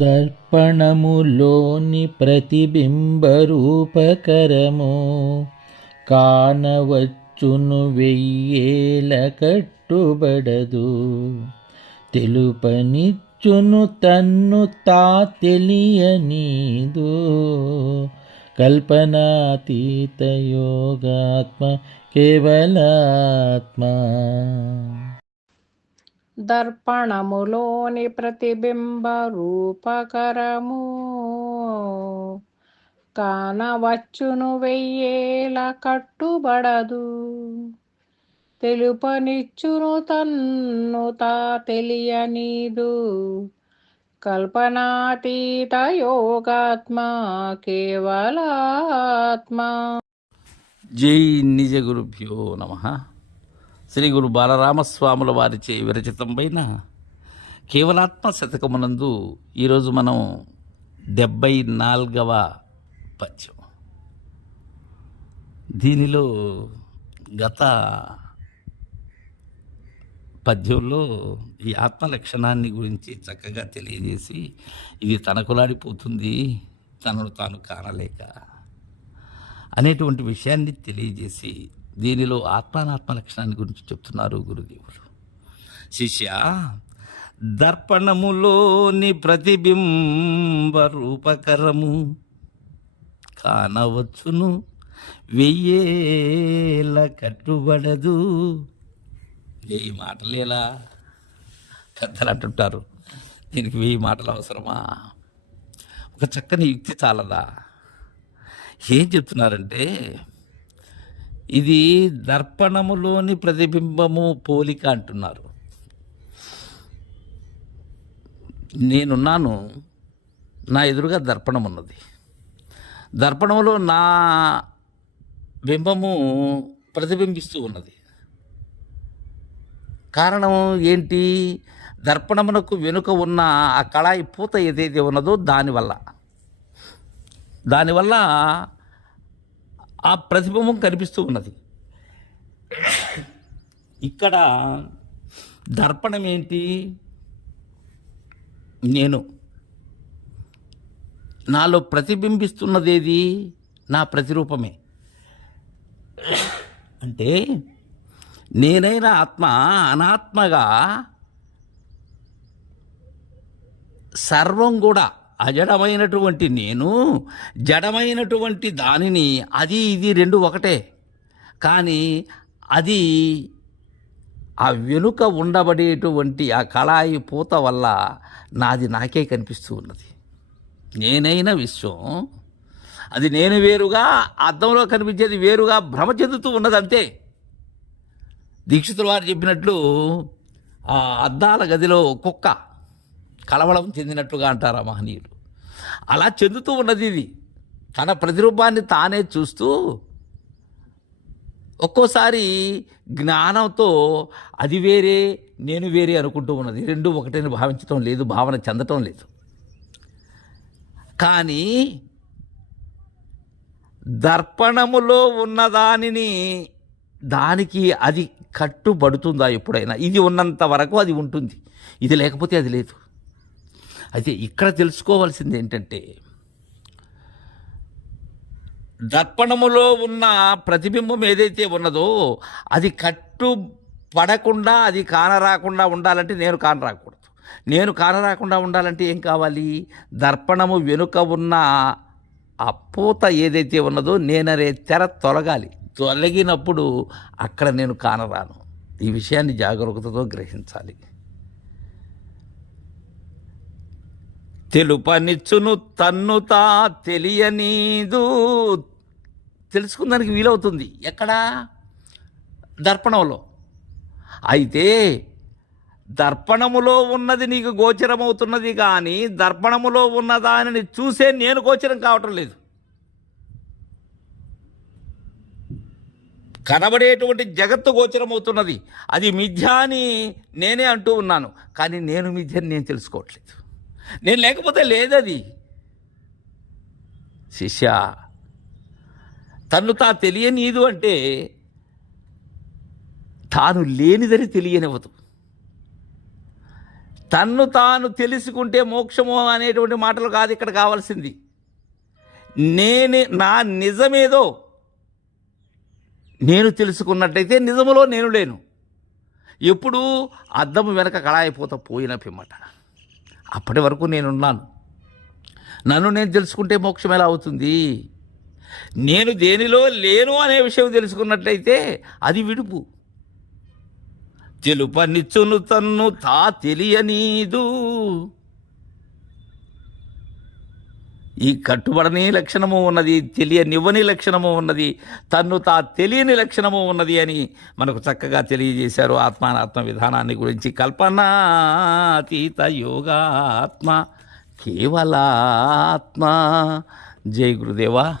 దర్పణములోని ప్రతిబింబరూపకరము కానవచ్చును వెయ్యేల కట్టుబడదు. తెలుపనిచ్చును తన్ను తా తెలియనీదు. కల్పనాతీత యోగాత్మ కేవలాత్మ. దర్పణములోని ప్రతిబింబ రూపకరము కానవచ్చును వెయ్యేల కట్టుబడదు. తెలుపనిచ్చును తన్ను తా తెలియనీదు. కల్పనాతీత యోగాత్మ కేవలాత్మ. జై నిజ గురుభ్యో నమః. శ్రీ గురు బాలరామస్వాముల వారిచే విరచితమైన కేవలాత్మ శతకమునందు ఈరోజు మనం 74వ పద్యం. దీనిలో గత పద్యంలో ఈ ఆత్మ లక్షణాన్ని గురించి చక్కగా తెలియజేసి ఇది తనకులాడిపోతుంది, తనను తాను కానలేక అనేటువంటి విషయాన్ని తెలియజేసి దీనిలో ఆత్మానాత్మ లక్షణాన్ని గురించి చెప్తున్నారు గురుదేవులు. శిష్య, దర్పణములోని ప్రతిబింబ రూపకరము కానవచ్చును వెయ్యేల కట్టుబడదు. ఈ మాటలేలా పెద్దలు అంటుంటారు, దీనికి 1000 మాటలు అవసరమా? ఒక చక్కని యుక్తి చాలదా? ఏం చెప్తున్నారంటే, ఇది దర్పణములోని ప్రతిబింబము పోలిక అంటున్నారు. నేనున్నాను, నా ఎదురుగా దర్పణం ఉన్నది. దర్పణములో నా బింబము ప్రతిబింబిస్తూ ఉన్నది. కారణం ఏంటి? దర్పణమునకు వెనుక ఉన్న ఆ కళాయి పూత ఏదైతే ఉన్నదో దానివల్ల ఆ ప్రతిబింబం కనిపిస్తూ ఉన్నది. ఇక్కడ దర్పణం ఏంటి? నేను. నాలో ప్రతిబింబిస్తున్నదేది? నా ప్రతిరూపమే. అంటే నేనైన ఆత్మ అనాత్మగా సర్వం కూడా అజడమైనటువంటి నేను, జడమైనటువంటి దానిని, అది ఇది రెండు ఒకటే. కానీ అది ఆ వెనుక ఉండబడేటువంటి ఆ కళాయి పూత వల్ల నాది నాకే కనిపిస్తూ ఉన్నది. నేనైన విశ్వం, అది నేను వేరుగా, అద్దంలో కనిపించేది వేరుగా భ్రమ చెందుతూ ఉన్నది అంతే. దీక్షితుల వారు చెప్పినట్లు ఆ అద్దాల గదిలో కుక్క కలవలం చెందినట్లుగా అంటారు ఆ మహనీయులు. అలా చెందుతూ ఉన్నది ఇది. తన ప్రతిరూపాన్ని తానే చూస్తూ ఒక్కోసారి జ్ఞానంతో అది వేరే నేను వేరే అనుకుంటూ ఉన్నది. రెండు ఒకటని భావించటం లేదు, భావన చెందటం లేదు. కానీ దర్పణములో ఉన్నదానిని దానికి అది కట్టుబడుతుందా ఎప్పుడైనా? ఇది ఉన్నంత వరకు అది ఉంటుంది, ఇది లేకపోతే అది లేదు. అయితే ఇక్కడ తెలుసుకోవాల్సింది ఏంటంటే, దర్పణములో ఉన్న ప్రతిబింబం ఏదైతే ఉన్నదో అది కట్టుపడకుండా, అది కానరాకుండా ఉండాలంటే నేను కానరాకూడదు. నేను కానరాకుండా ఉండాలంటే ఏం కావాలి? దర్పణము వెనుక ఉన్న ఆ పూత ఏదైతే ఉన్నదో నేననే తెర తొలగాలి. తొలగినప్పుడు అక్కడ నేను కానరాను. ఈ విషయాన్ని జాగరూకతతో గ్రహించాలి. తెలుపనిచ్చును తన్ను తా తెలియనీదు. తెలుసుకుందానికి వీలవుతుంది ఎక్కడా? దర్పణంలో. అయితే దర్పణములో ఉన్నది నీకు గోచరమవుతున్నది, కానీ దర్పణములో ఉన్న దానిని చూసే నేను గోచరం కావటం లేదు. కనబడేటువంటి జగత్తు గోచరమవుతున్నది, అది మిథ్యా అని నేనే అంటూ ఉన్నాను. కానీ నేను మిథ్యని నేను తెలుసుకోవట్లేదు. నేను లేకపోతే లేదది. శిష్య, తన్ను తా తెలియనీదు అంటే తాను లేనిదని తెలియనివ్వదు. తన్ను తాను తెలుసుకుంటే మోక్షము అనేటువంటి మాటలు కాదు ఇక్కడ కావాల్సింది. నా నిజమేదో నేను తెలుసుకున్నట్టయితే నిజములో నేను లేను. ఎప్పుడు అద్దము వెనక కళాయిపోతా పోయిన పిమ్మట అప్పటి వరకు నేనున్నాను. నన్ను నేను తెలుసుకుంటే మోక్షం ఎలా అవుతుంది? నేను దేనిలో లేను అనే విషయం తెలుసుకున్నట్లయితే అది విడుపు. తెలుపనిచ్చును తన్ను తా తెలియనీదు. ఈ కట్టుబడని లక్షణము ఉన్నది, తెలియనివ్వని లక్షణము ఉన్నది, తన్ను తా తెలియని లక్షణము ఉన్నది అని మనకు చక్కగా తెలియజేశారు ఆత్మానాత్మ విధానాన్ని గురించి. కల్పనాతీత యోగాత్మ కేవలాత్మ. జై గురుదేవా.